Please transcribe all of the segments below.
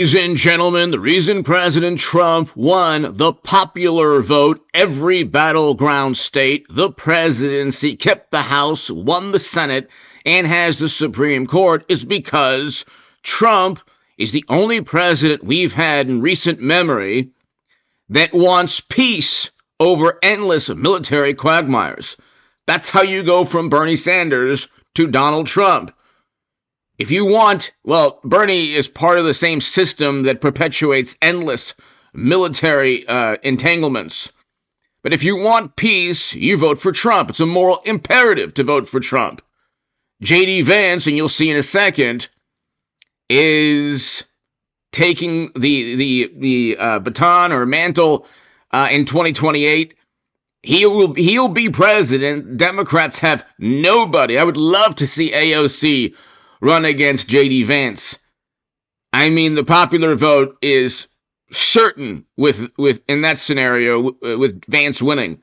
Ladies and gentlemen, the reason President Trump won the popular vote, every battleground state, the presidency, kept the House, won the Senate, and has the Supreme Court is because Trump is the only president we've had in recent memory that wants peace over endless military quagmires. That's how you go from Bernie Sanders to Donald Trump. If you want, well, Bernie is part of the same system that perpetuates endless military entanglements. But if you want peace, you vote for Trump. It's a moral imperative to vote for Trump. J.D. Vance, and you'll see in a second, is taking the baton or mantle in 2028. He'll be president. Democrats have nobody. I would love to see AOC run against J.D. Vance. I mean, the popular vote is certain with in that scenario with Vance winning.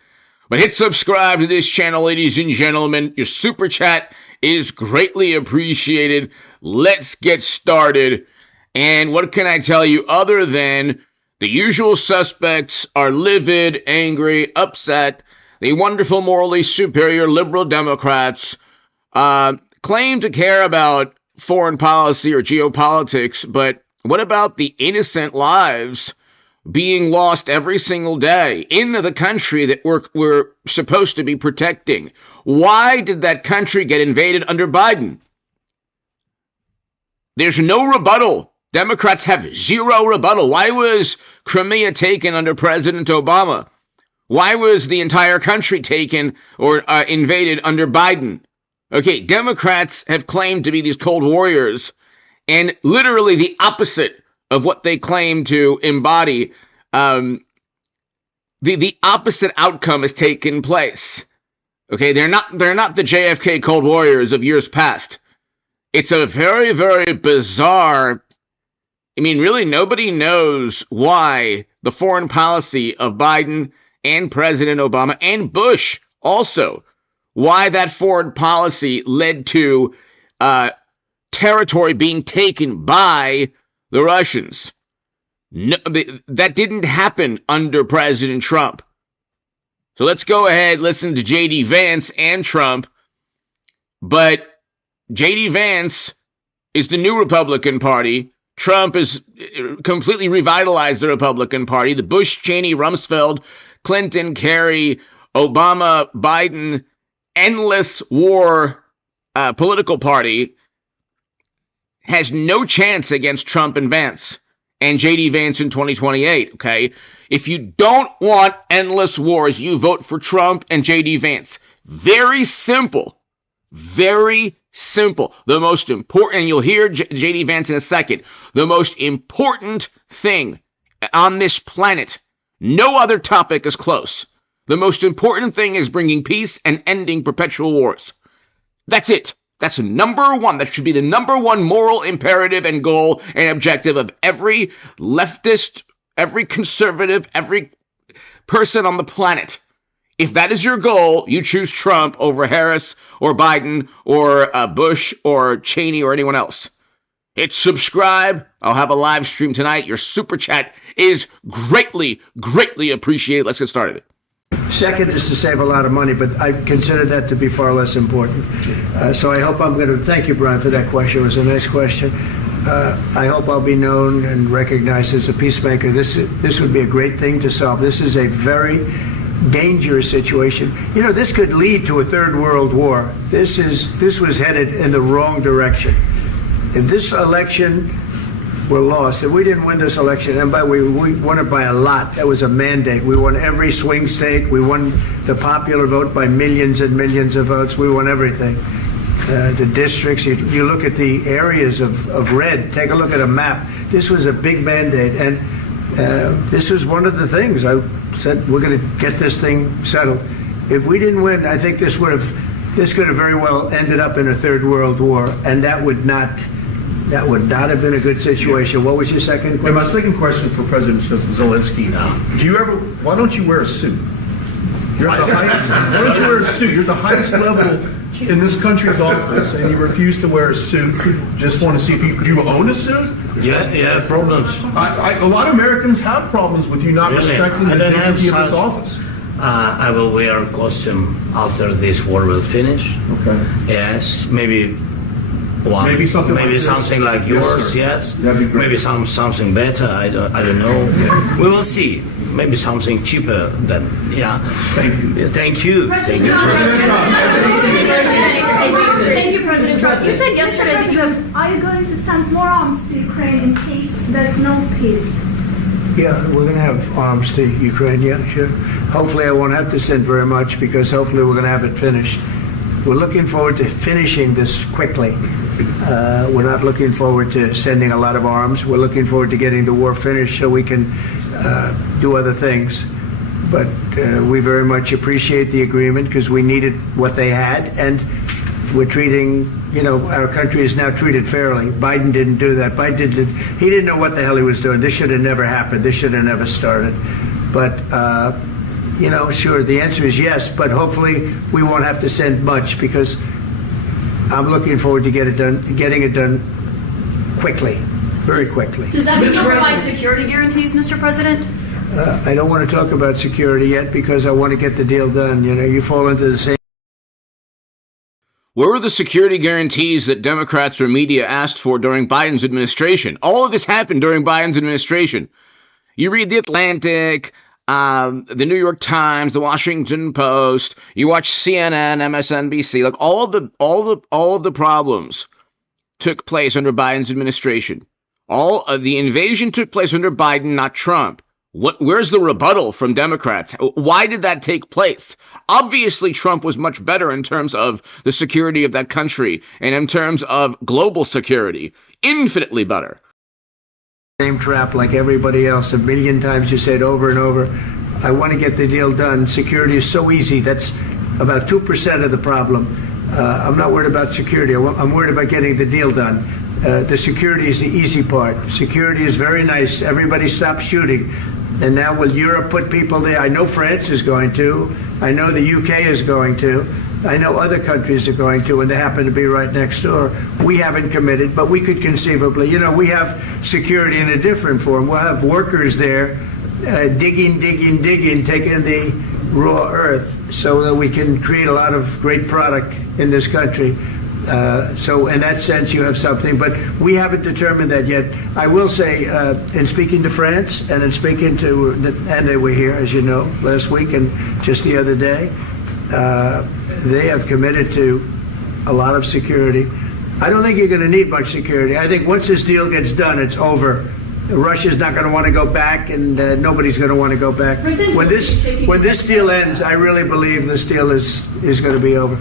But hit subscribe to this channel, ladies and gentlemen. Your super chat is greatly appreciated. Let's get started. And what can I tell you other than the usual suspects are livid, angry, upset. The wonderful, morally superior liberal Democrats claim to care about foreign policy or geopolitics, but what about the innocent lives being lost every single day in the country that we're supposed to be protecting? Why did that country get invaded under Biden? There's no rebuttal. Democrats have zero rebuttal. Why was Crimea taken under President Obama? Why was the entire country taken or invaded under Biden? Okay, Democrats have claimed to be these cold warriors, and literally the opposite of what they claim to embody. The opposite outcome has taken place. Okay, they're not the JFK cold warriors of years past. It's a very, very bizarre. I mean, really, nobody knows why the foreign policy of Biden and President Obama and Bush also, why that foreign policy led to territory being taken by the Russians. No, that didn't happen under President Trump. So let's go ahead, listen to J.D. Vance and Trump. But J.D. Vance is the new Republican Party. Trump has completely revitalized the Republican Party. The Bush, Cheney, Rumsfeld, Clinton, Kerry, Obama, Biden, endless war political party has no chance against Trump and Vance and J.D. Vance in 2028, okay? If you don't want endless wars, you vote for Trump and J.D. Vance. Very simple. Very simple. The most important, and you'll hear J.D. Vance in a second, the most important thing on this planet, no other topic is close. The most important thing is bringing peace and ending perpetual wars. That's it. That's number one. That should be the number one moral imperative and goal and objective of every leftist, every conservative, every person on the planet. If that is your goal, you choose Trump over Harris or Biden or Bush or Cheney or anyone else. Hit subscribe. I'll have a live stream tonight. Your super chat is greatly, greatly appreciated. Let's get started. Second is to save a lot of money, but I consider that to be far less important. So I hope I'm going to thank you, Brian, for that question. It was a nice question. I hope I'll be known and recognized as a peacemaker. This would be a great thing to solve. This is a very dangerous situation. You know, this could lead to a third world war. This was headed in the wrong direction. If this election were lost, if we didn't win this election, and by the way, we won it by a lot. That was a mandate. We won every swing state. We won the popular vote by millions and millions of votes. We won everything. The districts, you look at the areas of red, take a look at a map. This was a big mandate, and this was one of the things. I said, we're going to get this thing settled. If we didn't win, I think this could have very well ended up in a third world war, and that would not have been a good situation. What was your second question? And my second question for President Zelenskyy. Why don't you wear a suit? You're at the highest, why don't you wear a suit? You're the highest level in this country's office and you refuse to wear a suit, just want to see if you own a suit? Yeah, problems. A lot of Americans have problems with you not Really? respecting I the don't have dignity of this such- office. I will wear a costume after this war will finish. Okay. Yes, maybe one. Maybe something like this. something like Yes, yours. sir. Yes. That'd be great. Maybe something better. I don't know. We will see. Maybe something cheaper than Thank you. Thank you. President Thank you. Thank you, President Trump. You said yesterday that you have. Are you going to send more arms to Ukraine in case there's no peace? Yeah, we're going to have arms to Ukraine, yeah, sure. Hopefully I won't have to send very much because hopefully we're going to have it finished. We're looking forward to finishing this quickly. We're not looking forward to sending a lot of arms. We're looking forward to getting the war finished so we can do other things. But we very much appreciate the agreement because we needed what they had, and we're treating, our country is now treated fairly. Biden didn't do that. He didn't know what the hell he was doing. This should have never happened. This should have never started. But, sure, the answer is yes, but hopefully we won't have to send much because I'm looking forward to getting it done quickly, very quickly. Does that mean you'll provide security guarantees, Mr. President? I don't want to talk about security yet because I want to get the deal done. You fall into the same. Where were the security guarantees that Democrats or media asked for during Biden's administration? All of this happened during Biden's administration. You read The Atlantic, the New York Times, the Washington Post, you watch CNN, MSNBC, like all of the problems took place under Biden's administration. All of the invasion took place under Biden, not Trump. Where's the rebuttal from Democrats? Why did that take place? Obviously, Trump was much better in terms of the security of that country and in terms of global security. Infinitely better. Same trap like everybody else. A million times you say it over and over. I want to get the deal done. Security is so easy. That's about 2% of the problem. I'm not worried about security. I'm worried about getting the deal done. The security is the easy part. Security is very nice. Everybody stopped shooting. And now will Europe put people there? I know France is going to. I know the UK is going to. I know other countries are going to, and they happen to be right next door. We haven't committed, but we could conceivably. We have security in a different form. We'll have workers there digging, taking the raw earth so that we can create a lot of great product in this country. So in that sense, you have something, but we haven't determined that yet. I will say, in speaking to France and in speaking to, and they were here, as you know, last week and just the other day, they have committed to a lot of security. I don't think you're going to need much security. I think once this deal gets done, it's over. Russia's not going to want to go back, and nobody's going to want to go back. When this deal ends, I really believe this deal is going to be over.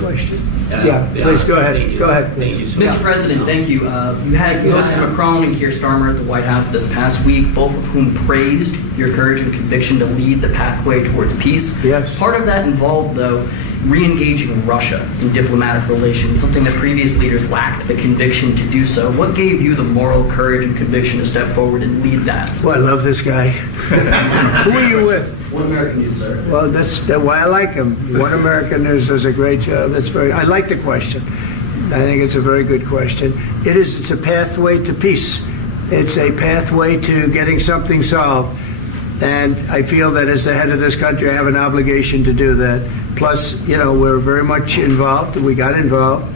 Question. Please go ahead. Go ahead. Thank you, sir. Mr. President, thank you. You had Mr. Macron and Keir Starmer at the White House this past week, both of whom praised your courage and conviction to lead the pathway towards peace. Yes. Part of that involved, though, re-engaging Russia in diplomatic relations, something that previous leaders lacked the conviction to do so. What gave you the moral courage and conviction to step forward and lead that? Well, I love this guy. Who are you with? One American News, sir. Well, that's why I like him. One American News does a great job. I like the question. I think it's a very good question. It's a pathway to peace. It's a pathway to getting something solved. And I feel that as the head of this country, I have an obligation to do that. Plus, we're very much involved. We got involved.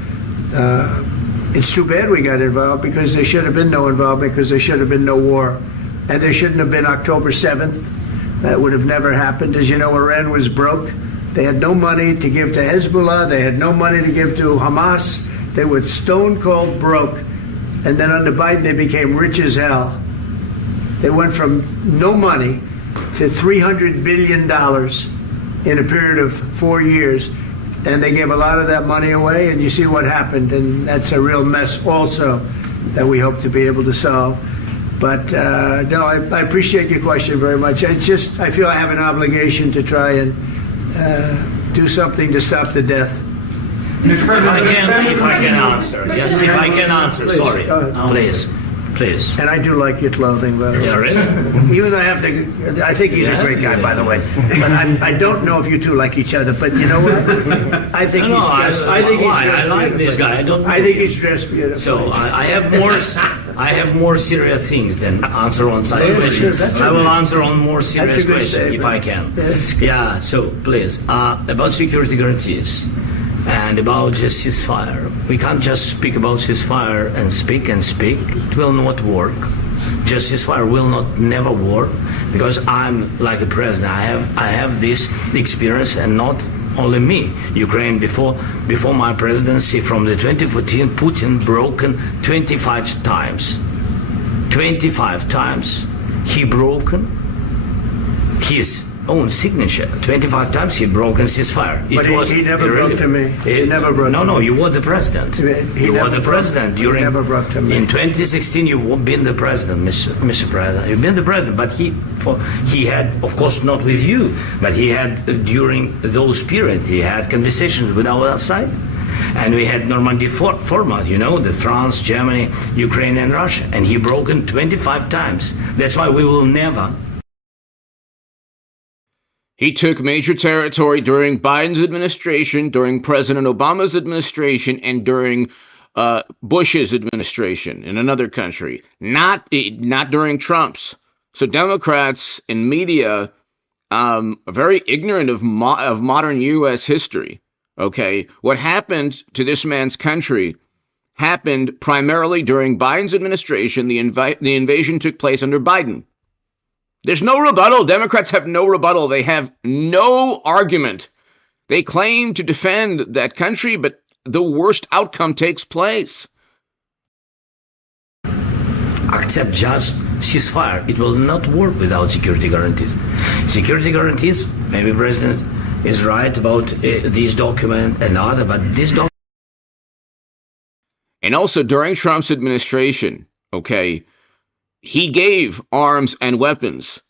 It's too bad we got involved because there should have been no involvement because there should have been no war. And there shouldn't have been October 7th. That would have never happened. As you know, Iran was broke. They had no money to give to Hezbollah. They had no money to give to Hamas. They were stone cold broke. And then under Biden, they became rich as hell. They went from no money to $300 billion in a period of 4 years. And they gave a lot of that money away, and you see what happened. And that's a real mess also that we hope to be able to solve. But no, I appreciate your question very much. I feel I have an obligation to try and do something to stop the death. If I can answer. Yes, if I can answer. Please, Sorry. go ahead. Please. please. And I do like your clothing, by the way. Yeah, really? Even though I think he's a great guy, by the way. But I don't know if you two like each other. But you know what? I think he's dressed. I think he's dressed. I like this guy. I think he's dressed beautifully. So I have more serious things than answer on such Yeah, questions. sure, that's I a- will answer on more serious that's a good questions if I statement. can. That's good. Yeah. So please, about security guarantees and about just ceasefire. We can't just speak about ceasefire and speak and speak. It will not work. Just ceasefire will not never work because I'm like a president. I have this experience, and not only me. Ukraine before my presidency, from the 2014, Putin broken 25 times. 25 times he broken his own signature. 25 times he broken ceasefire. But he never broke to me. He never broke to me. No, you were the president. He You were never the broke- president he during. never broke to me. In 2016, you've been the president, Mr. President. You've been the president, but he had, of course, not with you, but he had during those period. He had conversations with our side. And we had Normandy format, the France, Germany, Ukraine, and Russia. And he broken 25 times. That's why we will never. He took major territory during Biden's administration, during President Obama's administration, and during Bush's administration in another country. Not during Trump's. So Democrats and media are very ignorant of modern U.S. history. Okay, what happened to this man's country happened primarily during Biden's administration. The invasion took place under Biden. There's no rebuttal. Democrats have no rebuttal. They have no argument. They claim to defend that country, but the worst outcome takes place. Accept just ceasefire. It will not work without security guarantees. Security guarantees, maybe President is right about this document and other, but this document. And also during Trump's administration, okay, he gave arms and weapons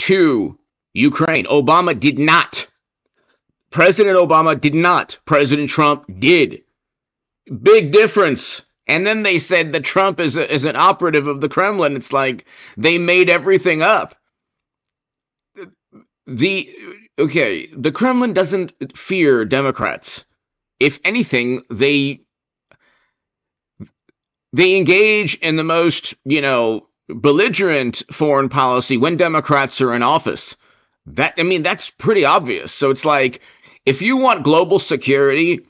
to Ukraine. Obama did not. President Obama did not. President Trump did. Big difference. And then they said that Trump is an operative of the Kremlin. It's like they made everything up. The Kremlin doesn't fear Democrats. If anything, they engage in the most, belligerent foreign policy when Democrats are in office. That's pretty obvious. So it's like, if you want global security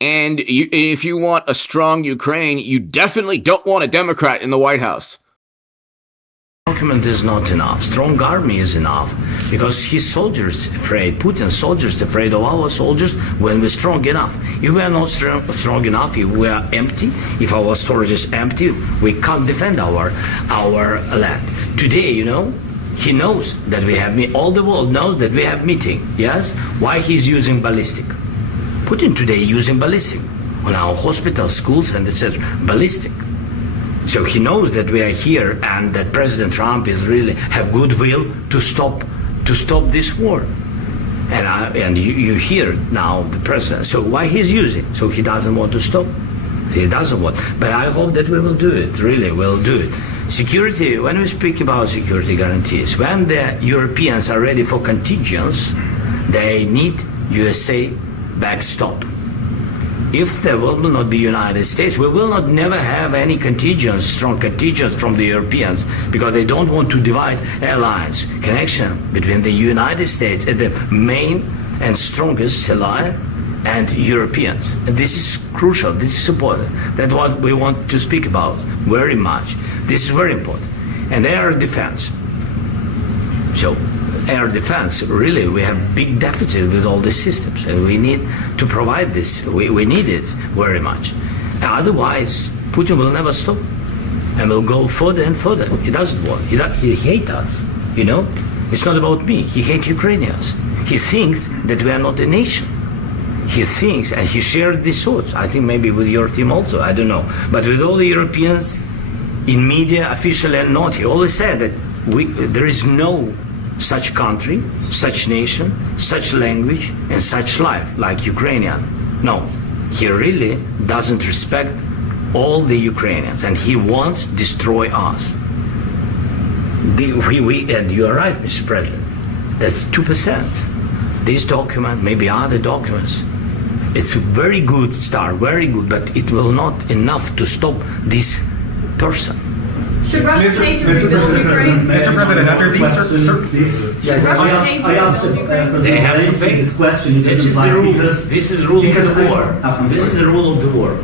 and if you want a strong Ukraine, you definitely don't want a Democrat in the White House. Document is not enough. Strong army is enough because his soldiers afraid. Putin's soldiers afraid of our soldiers when we're strong enough. If we are not strong enough, if we are empty, if our storage is empty, we can't defend our land. Today, he knows that we have all the world knows that we have meeting. Yes, why he's using ballistic? Putin today using ballistic on our hospitals, schools, and etc. Ballistic. So he knows that we are here and that President Trump is really have goodwill to stop this war. And you hear now the president. So why he's using? So he doesn't want to stop. He doesn't want. But I hope that we will do it. Really, we'll do it. Security. When we speak about security guarantees, when the Europeans are ready for contingents, they need USA backstop. If there will not be United States, we will not never have any contingents, strong contingents from the Europeans, because they don't want to divide alliance, connection between the United States and the main and strongest ally and Europeans. And this is crucial, this is important. That's what we want to speak about very much. This is very important. And air defense. So air defense, really, we have big deficit with all these systems, and we need to provide this. We need it very much. Otherwise, Putin will never stop, and will go further and further. He doesn't want. He hates us. It's not about me. He hates Ukrainians. He thinks that we are not a nation. He thinks, and he shared these thoughts. I think maybe with your team also. I don't know, but with all the Europeans, in media, officially and not, he always said that there is no such country, such nation, such language, and such life like Ukrainian. No, he really doesn't respect all the Ukrainians, and he wants to destroy us. And you are right, Mr. President. That's 2%. This document, maybe other documents, it's a very good start, very good, but it will not enough to stop this person. Should Russia pay to rebuild Ukraine? Mr. President, after these Should Russia pay to rebuild Ukraine? They have to pay. This question. This is the rule. This is rule of the war. I'm This is the rule of the war.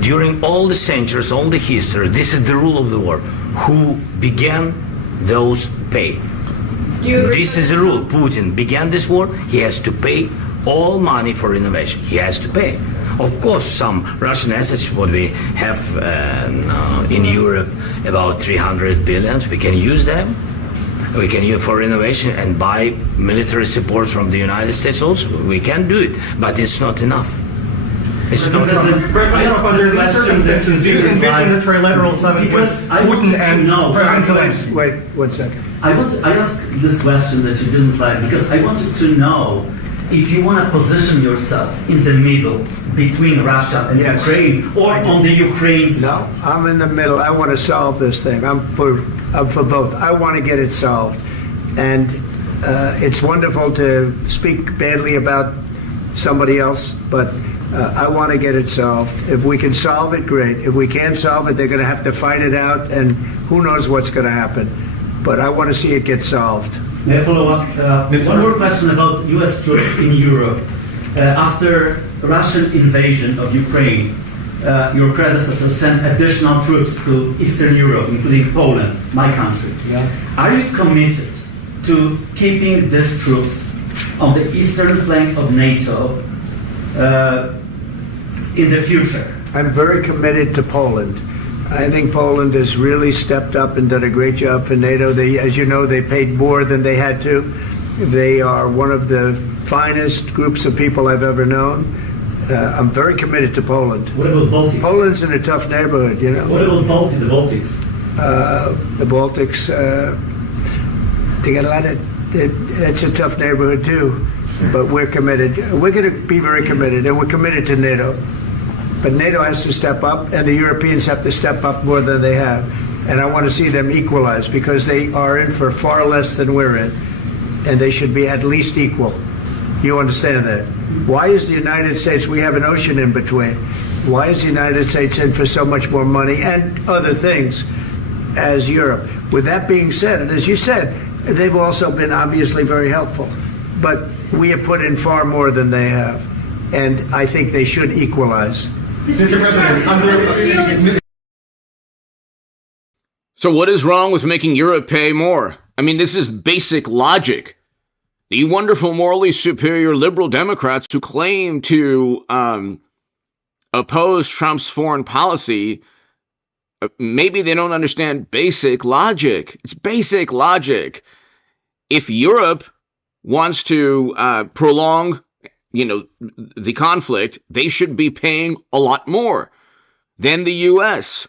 During all the centuries, all the history, this is the rule of the war. Who began, those pay. Do you agree This with is the that? rule. Putin began this war. He has to pay all money for innovation. He has to pay. Of course, some Russian assets, what we have in Europe, about 300 billion, we can use them. We can use for innovation and buy military support from the United States also. We can do it, but it's not enough. It's not enough. President, under these circumstances, do you envision a trilateral summit with Because I Putin wanted to and know- President Zelenskyy? Wait 1 second. I asked this question that you didn't like because I wanted to know if you want to position yourself in the middle between Russia and Yes. Ukraine or on the Ukraine side. No, I'm in the middle. I want to solve this thing. I'm for both. I want to get it solved, and it's wonderful to speak badly about somebody else, but I want to get it solved. If we can solve it, great. If we can't solve it, they're going to have to fight it out, and who knows what's going to happen. But I want to see it get solved. May I follow up? One more question about U.S. troops in Europe. After Russian invasion of Ukraine, your predecessor sent additional troops to Eastern Europe, including Poland, my country. Yeah. Are you committed to keeping these troops on the eastern flank of NATO in the future? I'm very committed to Poland. I think Poland has really stepped up and done a great job for NATO. They, as you know, they paid more than they had to. They are one of the finest groups of people I've ever known. I'm very committed to Poland. What about Baltics? Poland's in a tough neighborhood, you know. What about the Baltics? The Baltics, they got a lot of. It's a tough neighborhood too, but we're committed. We're going to be very committed, and we're committed to NATO. But NATO has to step up, and the Europeans have to step up more than they have. And I want to see them equalize because they are in for far less than we're in, and they should be at least equal. You understand that? Why is the United States? We have an ocean in between. Why is the United States in for so much more money and other things as Europe? With that being said, and as you said, they've also been obviously very helpful. But we have put in far more than they have. And I think they should equalize. Mr. President, So what is wrong with making Europe pay more? I mean, this is basic logic. The wonderful, morally superior liberal Democrats who claim to oppose Trump's foreign policy, maybe they don't understand basic logic. It's basic logic. If Europe wants to prolong, the conflict, they should be paying a lot more than the U.S.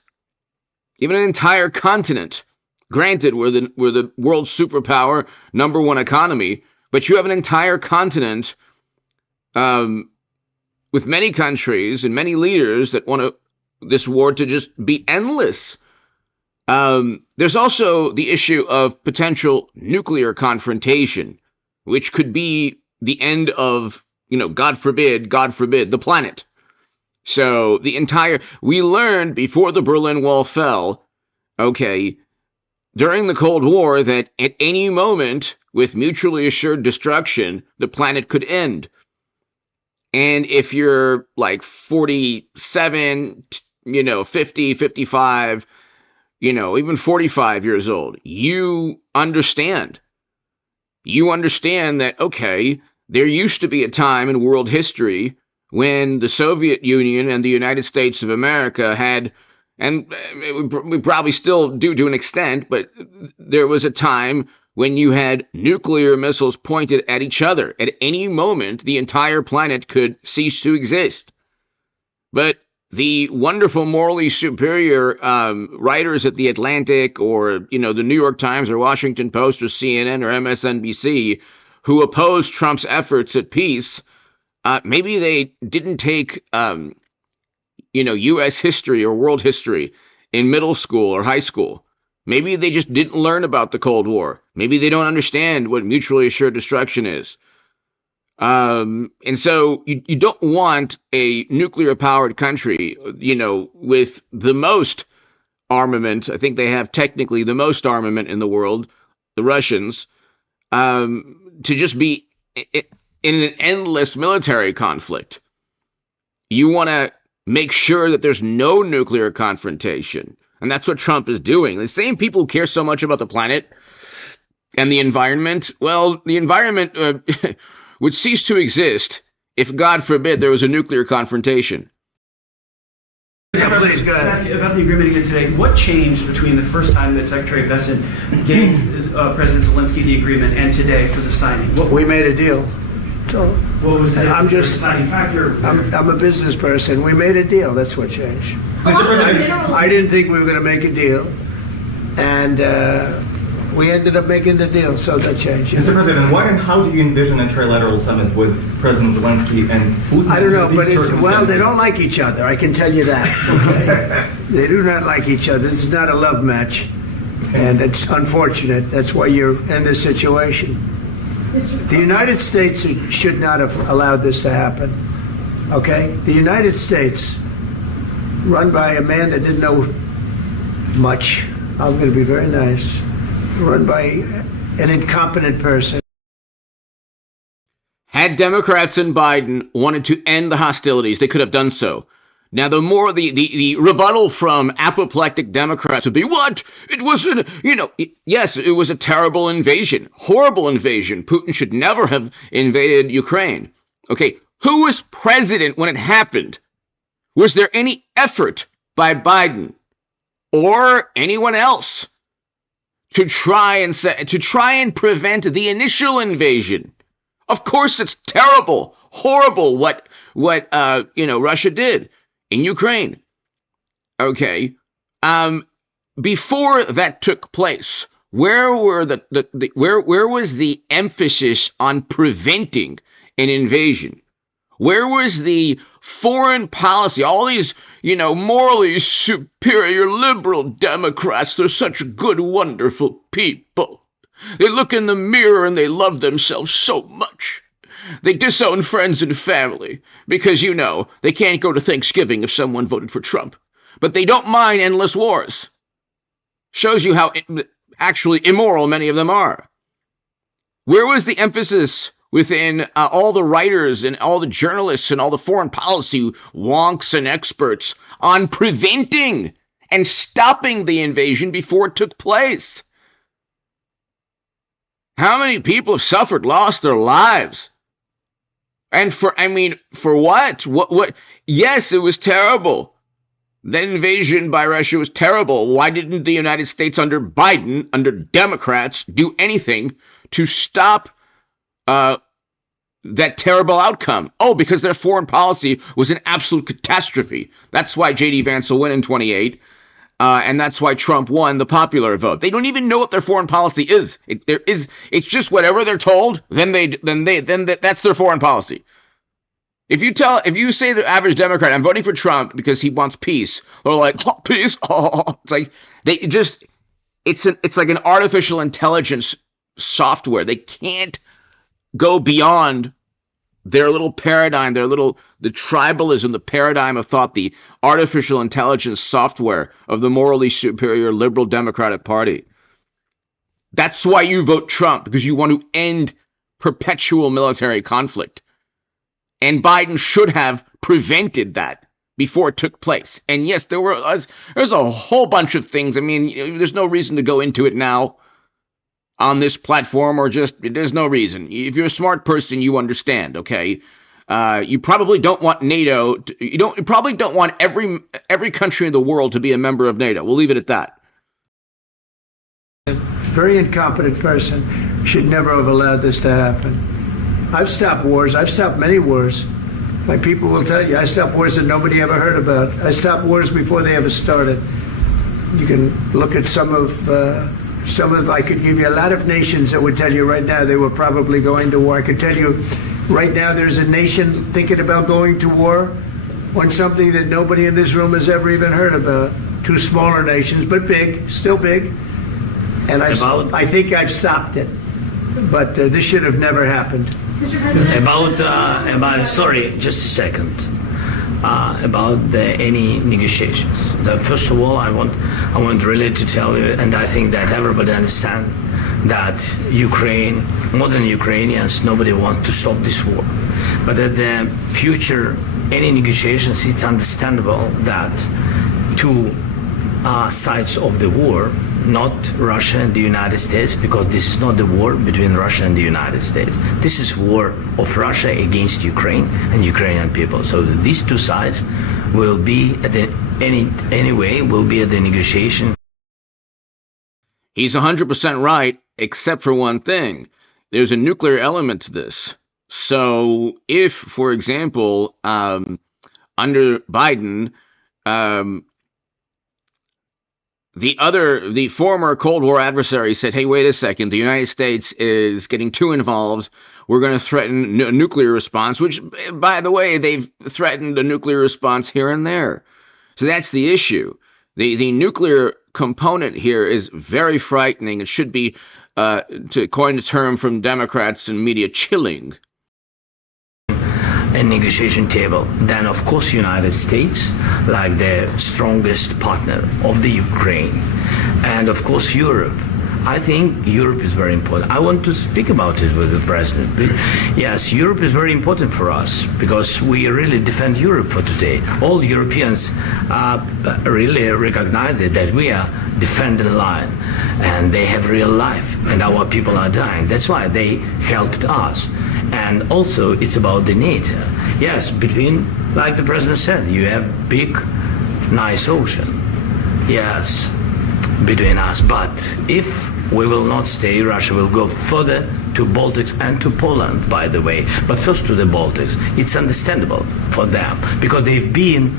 Even an entire continent. Granted, we're the world superpower, number one economy, but you have an entire continent with many countries and many leaders that want this war to just be endless. There's also the issue of potential nuclear confrontation, which could be the end of, God forbid, the planet. So we learned before the Berlin Wall fell, during the Cold War, that at any moment, with mutually assured destruction, the planet could end. And if you're like 47, 50, 55, even 45 years old, you understand. You understand that, there used to be a time in world history when the Soviet Union and the United States of America had, and we probably still do to an extent, but there was a time when you had nuclear missiles pointed at each other. At any moment, the entire planet could cease to exist. But the wonderful, morally superior writers at The Atlantic or, the New York Times or Washington Post or CNN or MSNBC who opposed Trump's efforts at peace, maybe they didn't take U.S. history or world history in middle school or high school. Maybe they just didn't learn about the Cold War. Maybe they don't understand what mutually assured destruction is. And so you don't want a nuclear-powered country, with the most armament. I think they have technically the most armament in the world, the Russians, to just be in an endless military conflict. You want to make sure that there's no nuclear confrontation. And that's what Trump is doing. The same people who care so much about the planet and the environment, well, the environment would cease to exist if, God forbid, there was a nuclear confrontation. Yeah, please, go ahead. Ask you about the agreement again today. What changed between the first time that Secretary Bessent gave President Zelenskyy the agreement and today for the signing? We made a deal. So What was the I'm just deciding factor? I'm a business person. We made a deal. That's what changed. I didn't think we were going to make a deal, and we ended up making the deal. So that changed. Mr. President, what and how do you envision a trilateral summit with President Zelenskyy and Putin? I don't know, but they don't like each other. I can tell you that. Okay? They do not like each other. This is not a love match, and it's unfortunate. That's why you're in this situation. The United States should not have allowed this to happen. Okay? The United States, run by a man that didn't know much, I'm going to be very nice, run by an incompetent person. Had Democrats and Biden wanted to end the hostilities, they could have done so. Now, the rebuttal from apoplectic Democrats would be, what? It wasn't, yes, it was a terrible invasion, horrible invasion. Putin should never have invaded Ukraine. Okay, who was president when it happened? Was there any effort by Biden or anyone else to try and prevent the initial invasion? Of course, it's terrible, horrible what Russia did in Ukraine. Okay, before that took place, where were where was the emphasis on preventing an invasion? Where was the foreign policy? All these, morally superior liberal Democrats, they're such good, wonderful people. They look in the mirror and they love themselves so much. They disown friends and family because, they can't go to Thanksgiving if someone voted for Trump. But they don't mind endless wars. Shows you how actually immoral many of them are. Where was the emphasis within all the writers and all the journalists and all the foreign policy wonks and experts on preventing and stopping the invasion before it took place? How many people have suffered, lost their lives? And for what? What? Yes, it was terrible. That invasion by Russia was terrible. Why didn't the United States under Biden, under Democrats, do anything to stop that terrible outcome? Oh, because their foreign policy was an absolute catastrophe. That's why J.D. Vance will win in 28. And that's why Trump won the popular vote. They don't even know what their foreign policy is. It's just whatever they're told. Then that's their foreign policy. If you say to the average Democrat, I'm voting for Trump because he wants peace, they're like, oh, peace. Oh, it's like it's like an artificial intelligence software. They can't go beyond their little paradigm, the tribalism, the paradigm of thought, the artificial intelligence software of the morally superior liberal Democratic Party. That's why you vote Trump, because you want to end perpetual military conflict. And Biden should have prevented that before it took place. And yes, there's a whole bunch of things. I mean, there's no reason to go into it now on this platform, or just, there's no reason. If you're a smart person, you understand, okay? You probably don't want NATO, you probably don't want every country in the world to be a member of NATO. We'll leave it at that. A very incompetent person should never have allowed this to happen. I've stopped wars. I've stopped many wars. My people will tell you, I stopped wars that nobody ever heard about. I stopped wars before they ever started. You can look at some of, I could give you a lot of nations that would tell you right now they were probably going to war. I could tell you right now there's a nation thinking about going to war. on something that nobody in this room has ever even heard about. Two smaller nations, but big, still big. And I think I've stopped it. But this should have never happened. Mr. President? About sorry, just a second. About any negotiations. First of all, I want really to tell you, and I think that everybody understands that Ukraine, more than Ukrainians, nobody wants to stop this war. But at the future, any negotiations, it's understandable that two sides of the war, not Russia and the United States, because this is not the war between Russia and the United States. This is war of Russia against Ukraine and Ukrainian people. So these two sides will be at the will be at the negotiation. He's 100% right, except for one thing. There's a nuclear element to this. So if, for example, under Biden, the former Cold War adversary said, hey, wait a second, the United States is getting too involved. We're going to threaten a nuclear response, which, by the way, they've threatened a nuclear response here and there. So that's the issue. The nuclear component here is very frightening. It should be, to coin a term from Democrats and media, chilling. A negotiation table, then of course United States, like the strongest partner of the Ukraine, and of course Europe. I think Europe is very important. I want to speak about it with the president. Yes, Europe is very important for us because we really defend Europe for today. All Europeans really recognize that we are defending the line, and they have real life, and our people are dying. That's why they helped us. And also, it's about the NATO. Yes, between, like the president said, you have big, nice ocean. Yes, between us. But if we will not stay, Russia will go further to Baltics and to Poland, by the way. But first to the Baltics. It's understandable for them because they've been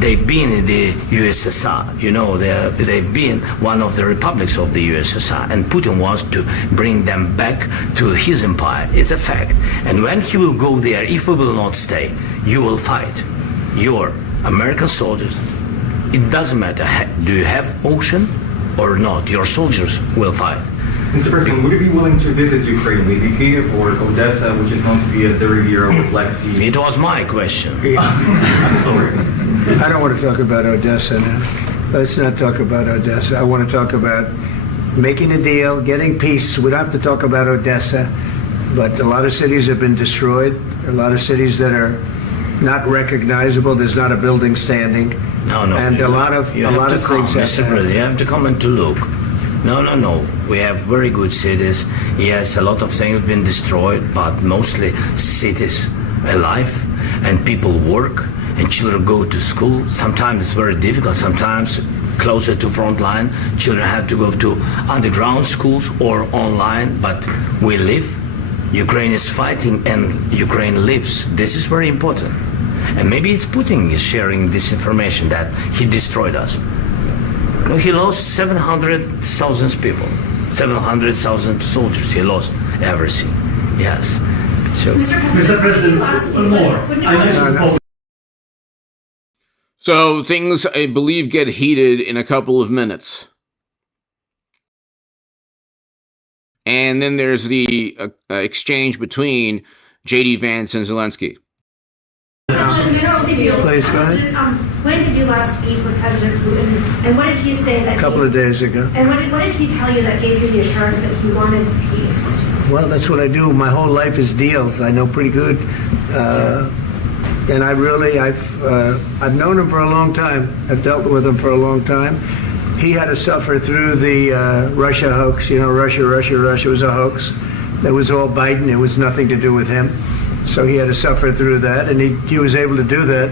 in the USSR, you know, they've been one of the republics of the USSR, and Putin wants to bring them back to his empire. It's a fact. And when he will go there, if we will not stay, you will fight. Your American soldiers, it doesn't matter, do you have ocean or not, your soldiers will fight. Mr. President, would you be willing to visit Ukraine, maybe Kyiv or Odessa, which is known to be at the Riviera or Black Sea? It was my question. I'm sorry. I don't want to talk about Odessa now. Let's not talk about Odessa. I want to talk about making a deal, getting peace. We don't have to talk about Odessa, but a lot of cities have been destroyed. There are a lot of cities that are not recognizable. There's not a building standing. No. And a lot of things Mr. President, you have to come and to look. No. We have very good cities. Yes, a lot of things have been destroyed, but mostly cities alive, and people work, and children go to school. Sometimes it's very difficult. Sometimes closer to front line, children have to go to underground schools or online, but we live. Ukraine is fighting and Ukraine lives. This is very important. And maybe it's Putin is sharing this information that he destroyed us. No, he lost 700,000 people, 700,000 soldiers. He lost everything. Yes. So, Mr. President, one more. So things, I believe, get heated in a couple of minutes. And then there's the exchange between J.D. Vance and Zelenskyy. Please, go ahead. When did you last speak with President Putin, and what did he say that? A couple of days ago. And what did he tell you that gave you the assurance that he wanted peace? Well, that's what I do. My whole life is deals. I know pretty good, and I've known him for a long time. I've dealt with him for a long time. He had to suffer through the Russia hoax. You know, Russia was a hoax. It was all Biden. It was nothing to do with him. So he had to suffer through that, and he was able to do that.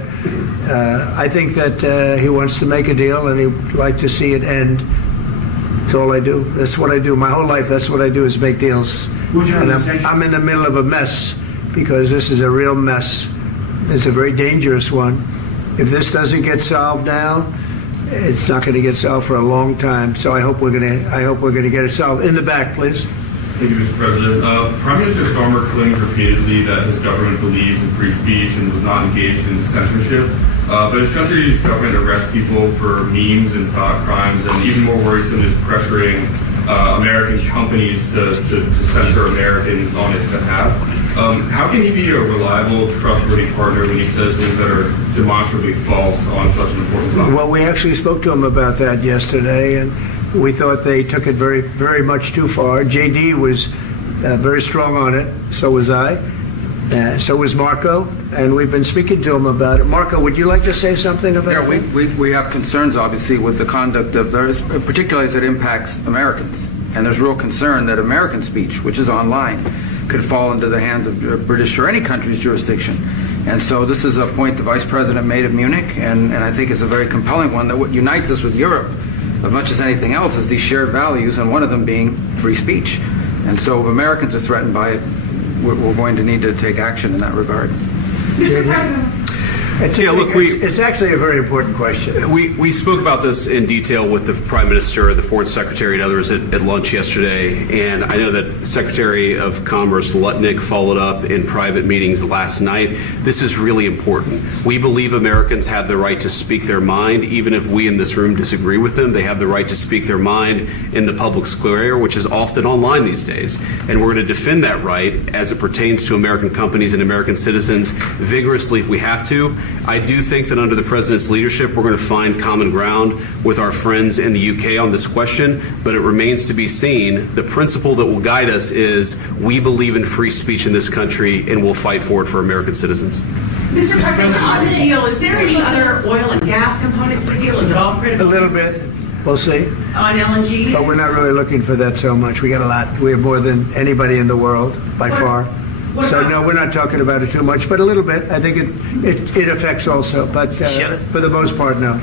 I think that he wants to make a deal, and he'd like to see it end. That's all I do. That's what I do. My whole life, that's what I do is make deals. And I'm in the middle of a mess because this is a real mess. It's a very dangerous one. If this doesn't get solved now, it's not going to get solved for a long time. So I hope we're going to get it solved. In the back, please. Thank you, Mr. President. Prime Minister Starmer claimed repeatedly that his government believes in free speech and was not engaged in censorship. But his country's government arrests people for memes and thought crimes, and even more worrisome is pressuring American companies to censor Americans on its behalf. How can he be a reliable, trustworthy partner when he says things that are demonstrably false on such an important topic? Well, we actually spoke to him about that yesterday, and we thought they took it very, very much too far. JD was very strong on it. So was I. So was Marco, and we've been speaking to him about it. Marco, would you like to say something about that? We have concerns, obviously, with the conduct of those, particularly as it impacts Americans. And there's real concern that American speech, which is online, could fall into the hands of British or any country's jurisdiction. And so this is a point the Vice President made of Munich, and I think it's a very compelling one, that what unites us with Europe, as much as anything else, is these shared values, and one of them being free speech. And so if Americans are threatened by it, we're going to need to take action in that regard. Mr. President. It's actually a very important question. We spoke about this in detail with the Prime Minister, the Foreign Secretary, and others at lunch yesterday. And I know that Secretary of Commerce Lutnick followed up in private meetings last night. This is really important. We believe Americans have the right to speak their mind, even if we in this room disagree with them. They have the right to speak their mind in the public square, which is often online these days. And we're going to defend that right as it pertains to American companies and American citizens vigorously if we have to. I do think that under the President's leadership, we're going to find common ground with our friends in the UK on this question, but it remains to be seen. The principle that will guide us is we believe in free speech in this country, and we'll fight for it for American citizens. Mr. President, on the deal, is there any other oil and gas component to the deal? Is it all critical? A little bit. We'll see. On LNG? But we're not really looking for that so much. We got a lot. We have more than anybody in the world, by far. So no, we're not talking about it too much, but a little bit. I think it affects also, but for the most part, no.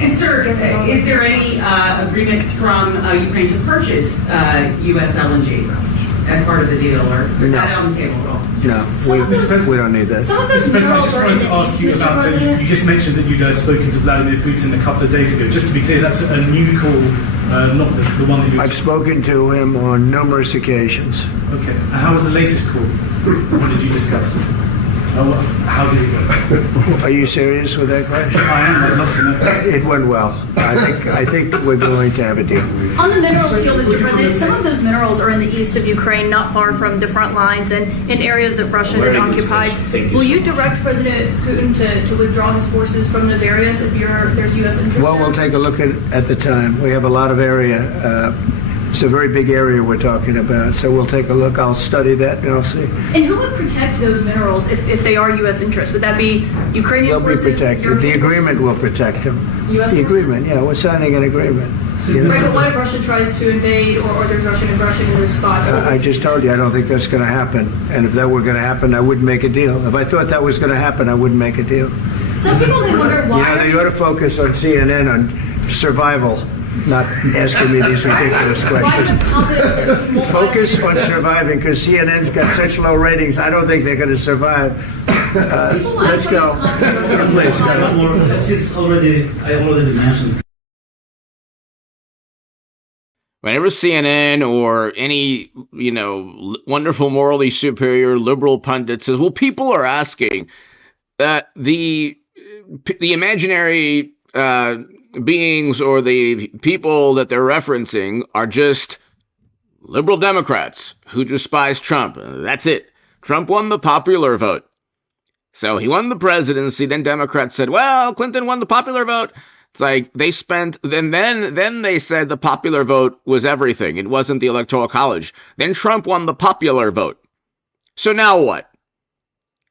And sir, is there any agreement from Ukraine to purchase U.S. LNG as part of the deal, or is that on the table at all? No, we don't need that. Mr. President, I just wanted to ask you about, you just mentioned that you'd spoken to Vladimir Putin a couple of days ago. Just to be clear, that's a new call, not the one that you... I've spoken to him on numerous occasions. Okay. And how was the latest call? What did you discuss? How did it go? Are you serious with that question? I am. I'd love to know. It went well. I think we're going to have a deal. On the minerals deal, Mr. President, some of those minerals are in the east of Ukraine, not far from the front lines and in areas that Russia has occupied. Will you direct President Putin to withdraw his forces from those areas if there's U.S. interest? Well, we'll take a look at the time. We have a lot of area. It's a very big area we're talking about, so we'll take a look. I'll study that and I'll see. And who would protect those minerals if they are U.S. interests? Would that be Ukrainian forces? They'll be protected. European The agreement forces? will protect them. U.S. The forces? agreement, yeah, we're signing an agreement. Right, but what if Russia tries to invade or there's Russian aggression in those spots? I just told you I don't think that's going to happen. And if that were going to happen, I wouldn't make a deal. If I thought that was going to happen, I wouldn't make a deal. Some people may wonder why. You know, they ought to focus on CNN on survival, not asking me these ridiculous questions. Focus on surviving, because CNN's got such low ratings. I don't think they're going to survive. Let's go. Please, go. One more. I already mentioned. Whenever CNN or any, wonderful, morally superior liberal pundit says, well, people are asking that the imaginary beings or the people that they're referencing are just liberal Democrats who despise Trump. That's it. Trump won the popular vote. So he won the presidency. Then Democrats said, well, Clinton won the popular vote. It's like they spent, then they said the popular vote was everything. It wasn't the Electoral College. Then Trump won the popular vote. So now what?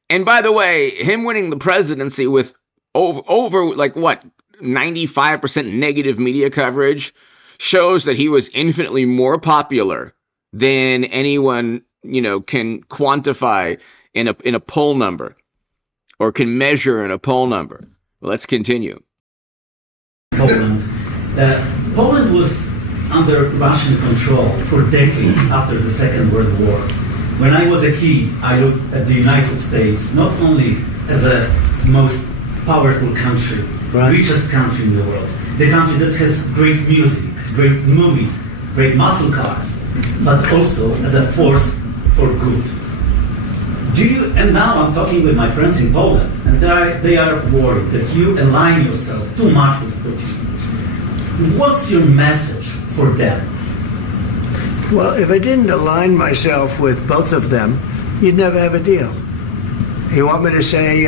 And by the way, him winning the presidency with over 95% negative media coverage shows that he was infinitely more popular than anyone, can quantify in a poll number or can measure in a poll number. Well, let's continue. Poland. Poland was under Russian control for decades after the Second World War. When I was a kid, I looked at the United States not only as a most powerful country, richest country in the world, the country that has great music, great movies, great muscle cars, but also as a force for good. And now I'm talking with my friends in Poland. and they are worried that you align yourself too much with Putin. What's your message for them? Well, if I didn't align myself with both of them, you'd never have a deal. You want me to say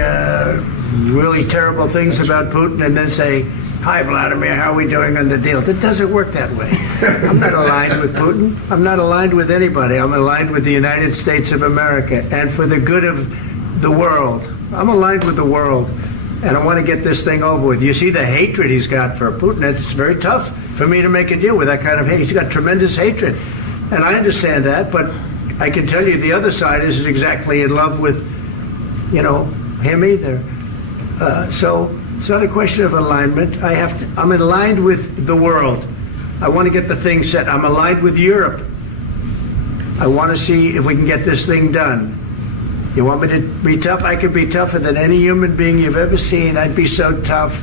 really terrible things about Putin and then say, "Hi, Vladimir, how are we doing on the deal?" That doesn't work that way. I'm not aligned with Putin. I'm not aligned with anybody. I'm aligned with the United States of America and for the good of the world. I'm aligned with the world, and I want to get this thing over with. You see the hatred he's got for Putin. It's very tough for me to make a deal with that kind of hate. He's got tremendous hatred, and I understand that, but I can tell you the other side isn't exactly in love with, him either. So it's not a question of alignment. I'm aligned with the world. I want to get the thing set. I'm aligned with Europe. I want to see if we can get this thing done. You want me to be tough? I could be tougher than any human being you've ever seen. I'd be so tough.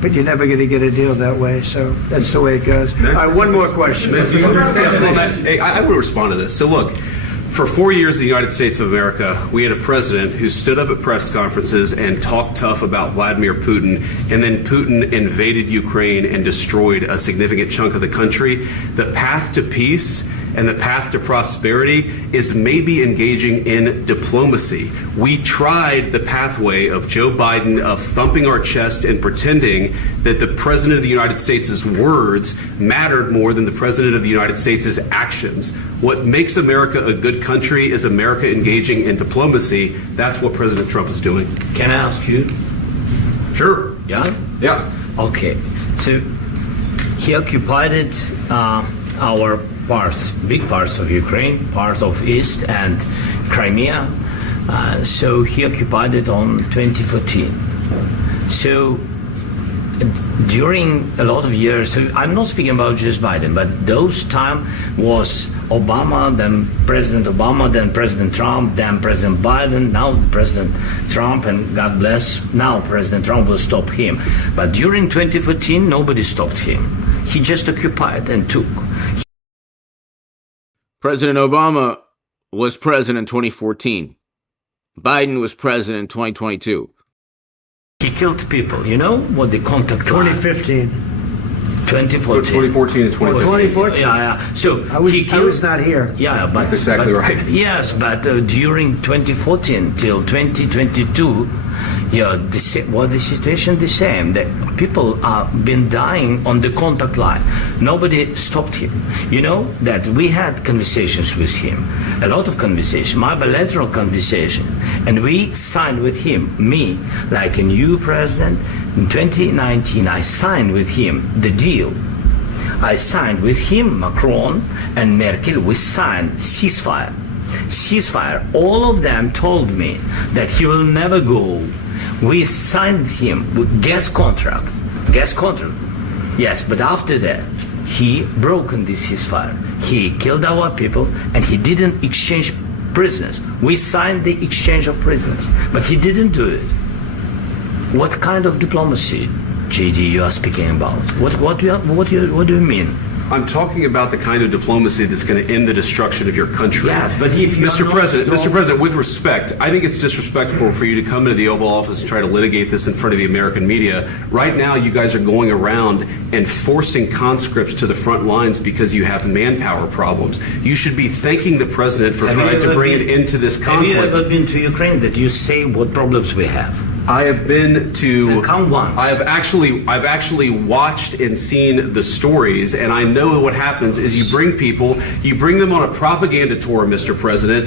But you're never going to get a deal that way. So that's the way it goes. All right, one more question. I will respond to this. So look, for 4 years in the United States of America, we had a president who stood up at press conferences and talked tough about Vladimir Putin, and then Putin invaded Ukraine and destroyed a significant chunk of the country. The path to peace and the path to prosperity is maybe engaging in diplomacy. We tried the pathway of Joe Biden of thumping our chest and pretending that the President of the United States' words mattered more than the President of the United States' actions. What makes America a good country is America engaging in diplomacy. That's what President Trump is doing. Can I ask you? Sure. Yeah? Yeah. Okay. So he occupied our parts, big parts of Ukraine, part of East and Crimea. So he occupied it on 2014. So during a lot of years, so I'm not speaking about just Biden, but those time was Obama, then President Obama, then President Trump, then President Biden, now President Trump, and God bless, now President Trump will stop him. But during 2014, nobody stopped him. He just occupied and took. President Obama was president in 2014. Biden was president in 2022. He killed people. You know what the contact 2015. 2014. 2014 and 2014. 2014. Yeah. So I was not here. Yeah, but that's exactly right. Yes, but during 2014 till 2022, the situation the same. The people have been dying on the contact line. Nobody stopped him. You know that we had conversations with him, a lot of conversation, my bilateral conversation, and we signed with him, me, like a new president. In 2019, I signed with him the deal. I signed with him, Macron and Merkel, we signed ceasefire. All of them told me that he will never go. We signed him with gas contract. Yes, but after that, he broken this ceasefire. He killed our people and he didn't exchange prisoners. We signed the exchange of prisoners, but he didn't do it. What kind of diplomacy, JD, you are speaking about? What do you mean? I'm talking about the kind of diplomacy that's going to end the destruction of your country. Yes, but if you Mr. President, with respect, I think it's disrespectful for you to come into the Oval Office and try to litigate this in front of the American media. Right now, you guys are going around and forcing conscripts to the front lines because you have manpower problems. You should be thanking the President for trying to bring an end to this conflict. Have you ever been to Ukraine that you say what problems we have? I have been to. Come once. I've actually watched and seen the stories, and I know what happens is you bring them on a propaganda tour, Mr. President.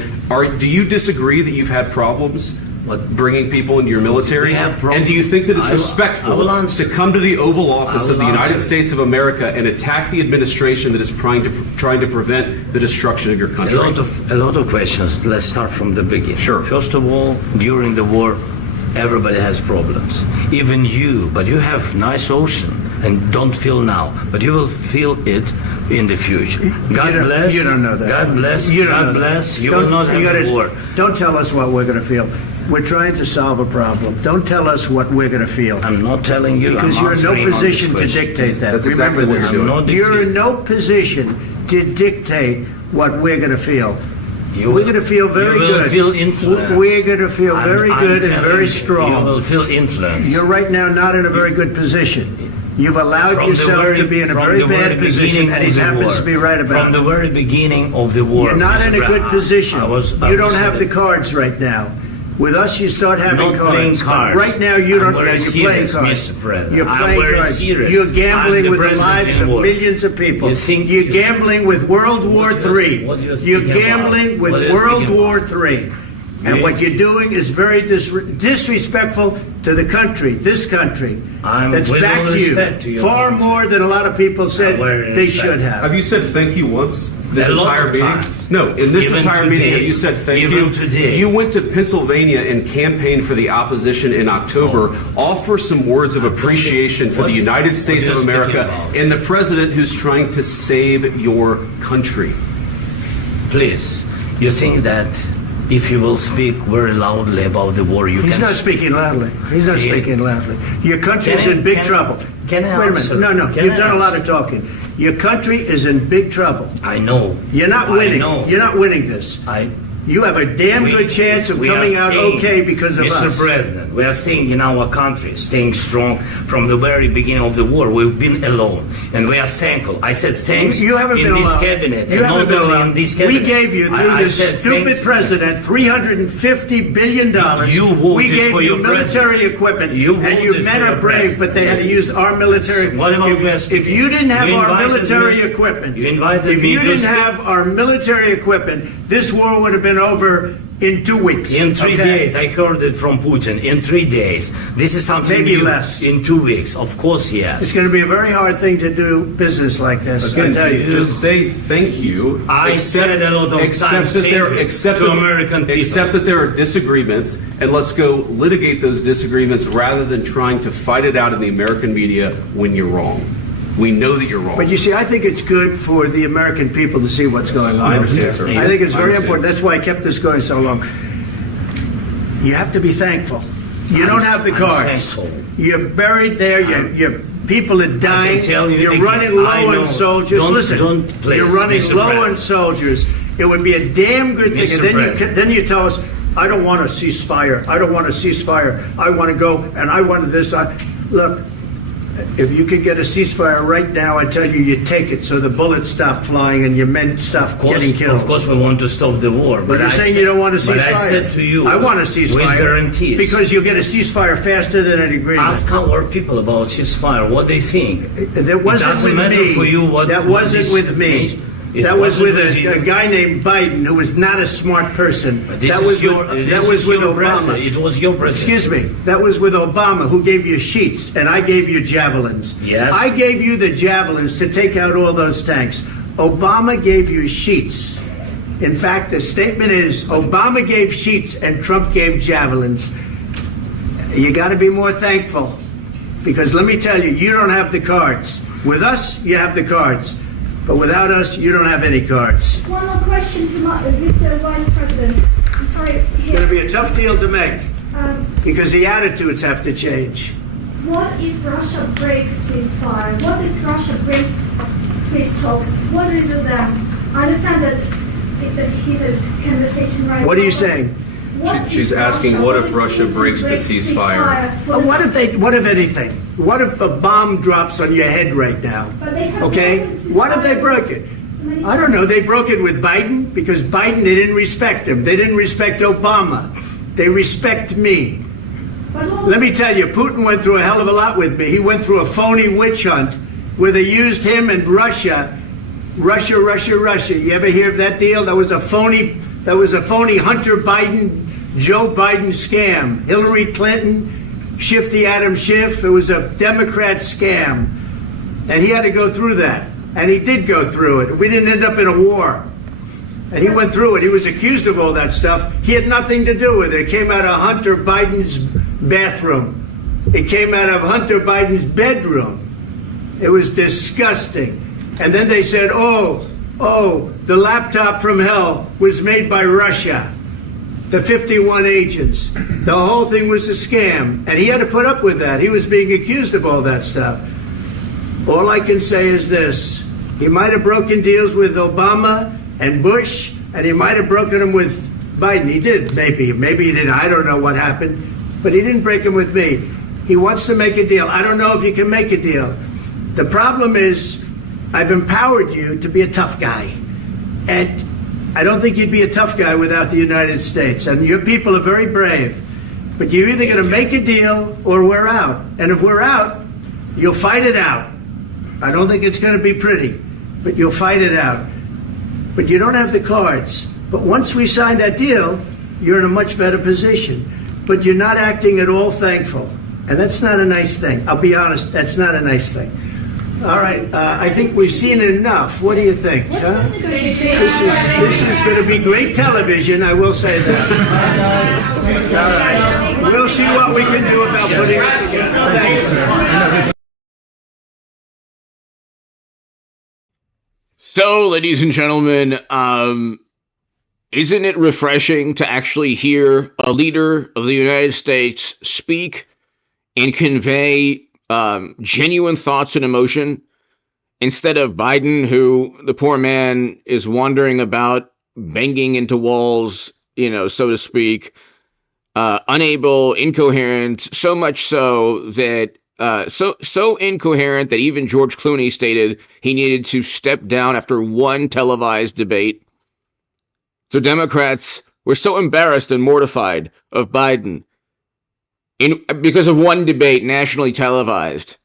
Do you disagree that you've had problems bringing people into your military? And do you think that it's respectful to come to the Oval Office of the United States of America and attack the administration that is trying to prevent the destruction of your country? A lot of questions. Let's start from the beginning. Sure. First of all, during the war, everybody has problems, even you, but you have nice ocean and don't feel now, but you will feel it in the future. God bless. You don't know that. God bless. God bless. You will not have a war. Don't tell us what we're going to feel. We're trying to solve a problem. Don't tell us what we're going to feel. I'm not telling you. Because you're in no position to dictate that. That's exactly what you're doing. You're in no position to dictate what we're going to feel. We're going to feel very good. You will feel influenced. We're going to feel very good and very strong. You will feel influenced. You're right now not in a very good position. You've allowed yourself to be in a very bad position, and he happens to be right about it. From the very beginning of the war. You're not in a good position. You don't have the it. cards right now. With us, you start having Not cards. playing cards. Right now, you don't. I'm very You're playing serious, cards. Mr. President. You're I'm playing very cards. serious. You're gambling I'm the with the president lives in of war. millions of people. You think You're gambling with World War What III. are you You're speaking gambling about? with What are you World speaking War about? III. And what you're doing is very disrespectful to the country, this country, that's with back all to respect to you, your far country. more than a lot of people said they should have. Have you said thank you once this A lot entire of meeting? times. No, in this Even entire today. meeting, have you said thank Even you? today. You went to Pennsylvania and campaigned for the opposition in October. Offer some words of appreciation for the United States of America and the president who's trying to save your country. Please, you think that if you will speak very loudly about the war, you He's can... not speaking loudly. He's not speaking loudly. Your country's in big trouble. Can I Wait a answer? minute. No, Can you've I done a lot answer? of talking. Your country is in big trouble. I know. You're not winning. I know. You're not winning this. You have a damn good chance of coming out okay because of Mr. us. President, we are staying in our country, staying strong from the very beginning of the war. We've been alone, and we are thankful. I said thanks You haven't in been this alone. cabinet, You and haven't not been only alone. in this cabinet. We gave you, through I this said stupid president, $350 billion. You voted we gave for you your military president. equipment, You and you voted men for are your brave, president. but they had to use our military. What about If you didn't have You our invited military me- equipment, you invited if me you to didn't speak- have our military equipment, this war would have been over in 2 weeks. In 3 okay? days, I heard it from Putin. In 3 days, this is something Maybe new. less. In 2 weeks, of course, yes. It's going to be a very hard thing to do business like this. Again, I tell you. just say thank you. I said a lot of times to American people. Accept that there are disagreements, and let's go litigate those disagreements rather than trying to fight it out in the American media when you're wrong. We know that you're wrong. But you see, I think it's good for the American people to see what's going on. I understand, sir. I think it's I very understand. important. That's why I kept this going so long. You have to be thankful. You don't have the I'm cards. thankful. You're buried there. Your people are dying. tell you You're again, running low I know. on soldiers. Don't- Listen, don't, please, you're running Mr. low on President. soldiers. It would be a damn good thing. Mr. And President. then you tell us, I don't want a ceasefire. I don't want a ceasefire. I want to go, and I wanted this. Look, if you could get a ceasefire right now, I tell you, you take it so the bullets stop flying and your men stop getting killed. Of course, we want to stop the war. But you're I saying said- you don't want a ceasefire. But I said to you, I want a ceasefire. with guarantees. Because you'll get a ceasefire faster than an agreement. Ask our people about ceasefire, what they think. That wasn't it doesn't with matter me. for you what That what wasn't this with me. means. It That was wasn't with you. a guy named Biden, who was not a smart person. This That is was your, with, this that was is with your Obama. president. It was your president. Excuse me. That was with Obama, who gave you sheets, and I gave you javelins. Yes. I gave you the javelins to take out all those tanks. Obama gave you sheets. In fact, the statement is Obama gave sheets and Trump gave javelins. You got to be more thankful, because let me tell you, you don't have the cards. With us, you have the cards. But without us, you don't have any cards. One more question to Mr. Vice President. I'm sorry. It's going to be a tough deal to make, Um, because the attitudes have to change. what if Russia breaks ceasefire? What if Russia breaks peace talks? What do you do then? I understand that it's a heated conversation right now. What are you saying? What She's if asking, Russia- what if Russia breaks the ceasefire? What if anything? What if a bomb drops on your head right now? But they have Okay? broken ceasefire. What if they broke it? I don't know. They broke it with Biden, because Biden, they didn't respect him. They didn't respect Obama. They respect me. Let me tell you, Putin went through a hell of a lot with me. He went through a phony witch hunt where they used him and Russia. Russia. You ever hear of that deal? That was a phony Hunter Biden, Joe Biden scam. Hillary Clinton, Shifty Adam Schiff. It was a Democrat scam. And he had to go through that. And he did go through it. We didn't end up in a war. And he went through it. He was accused of all that stuff. He had nothing to do with it. It came out of Hunter Biden's bathroom. It came out of Hunter Biden's bedroom. It was disgusting. And then they said, oh, the laptop from hell was made by Russia. The 51 agents. The whole thing was a scam. And he had to put up with that. He was being accused of all that stuff. All I can say is this. He might have broken deals with Obama and Bush, And he might have broken them with Biden. He did, maybe. Maybe he didn't. I don't know what happened. But he didn't break them with me. He wants to make a deal. I don't know if you can make a deal. The problem is I've empowered you to be a tough guy. And I don't think you'd be a tough guy without the United States. And your people are very brave. But you're either going to make a deal or we're out. And if we're out, you'll fight it out. I don't think it's going to be pretty, but you'll fight it out. But you don't have the cards. But once we sign that deal, you're in a much better position. But you're not acting at all thankful. And that's not a nice thing. I'll be honest, that's not a nice thing. All right, I think we've seen enough. What do you think? Huh? This is going to be great television, I will say that. All right. We'll see what we can do about putting it together. Thanks, sir. So, ladies and gentlemen, isn't it refreshing to actually hear a leader of the United States speak and convey genuine thoughts and emotion instead of Biden, who the poor man is wandering about, banging into walls, so to speak, unable, incoherent, so much so that so incoherent that even George Clooney stated he needed to step down after one televised debate. So Democrats were so embarrassed and mortified of Biden because of one debate nationally televised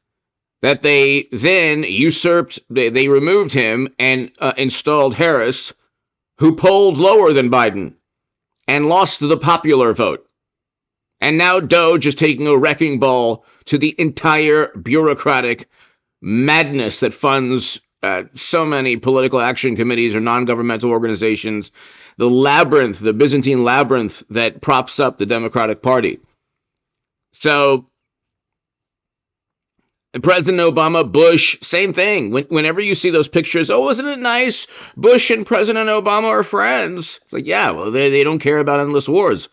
that they then usurped, they removed him and installed Harris, who polled lower than Biden and lost the popular vote. And now Doge is taking a wrecking ball to the entire bureaucratic madness that funds so many political action committees or non-governmental organizations, the labyrinth, the Byzantine labyrinth that props up the Democratic Party. So, President Obama, Bush, same thing. Whenever you see those pictures, oh, isn't it nice? Bush and President Obama are friends. It's like, yeah, well, they don't care about endless wars.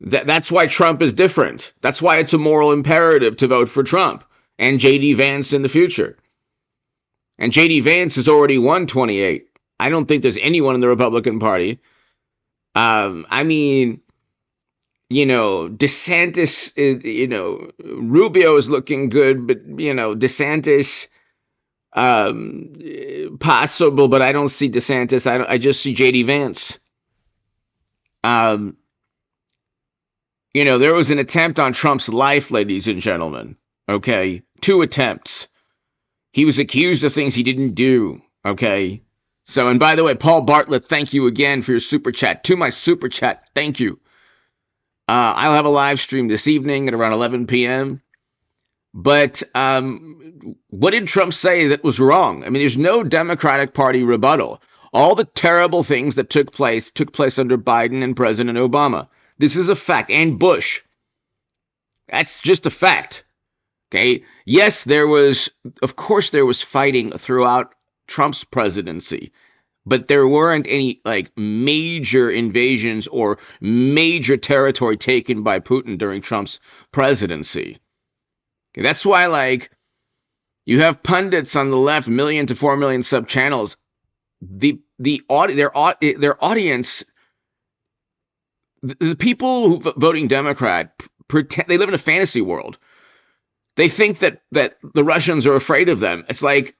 That's why Trump is different. That's why it's a moral imperative to vote for Trump and J.D. Vance in the future. And J.D. Vance has already won 28. I don't think there's anyone in the Republican Party. DeSantis is, Rubio is looking good, but, DeSantis, possible, but I don't see DeSantis. I just see J.D. Vance. There was an attempt on Trump's life, ladies and gentlemen. Okay, 2 attempts. He was accused of things he didn't do. Okay. So, and by the way, Paul Bartlett, thank you again for your super chat. To my super chat, thank you. I'll have a live stream this evening at around 11 p.m. But what did Trump say that was wrong? I mean, there's no Democratic Party rebuttal. All the terrible things that took place under Biden and President Obama. This is a fact. And Bush. That's just a fact. Okay. Yes, there was fighting throughout Trump's presidency, but there weren't any major invasions or major territory taken by Putin during Trump's presidency. Okay, that's why you have pundits on the left, 1 million to 4 million sub channels. Their audience, the people who voting Democrat, pretend they live in a fantasy world. They think that the Russians are afraid of them. It's like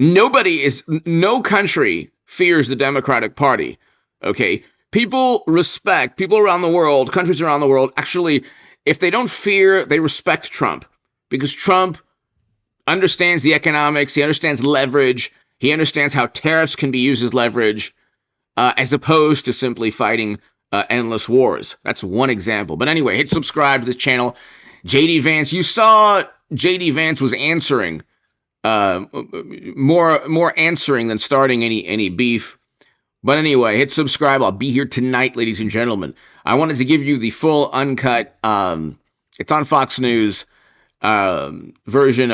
no country fears the Democratic Party. Okay. People around the world, countries around the world, actually, if they don't fear, they respect Trump because Trump understands the economics. He understands leverage. He understands how tariffs can be used as leverage, as opposed to simply fighting endless wars. That's one example. But anyway, hit subscribe to this channel. J.D. Vance, you saw J.D. Vance was answering, more answering than starting any beef. But anyway, hit subscribe. I'll be here tonight, ladies and gentlemen. I wanted to give you the full uncut, it's on Fox News, version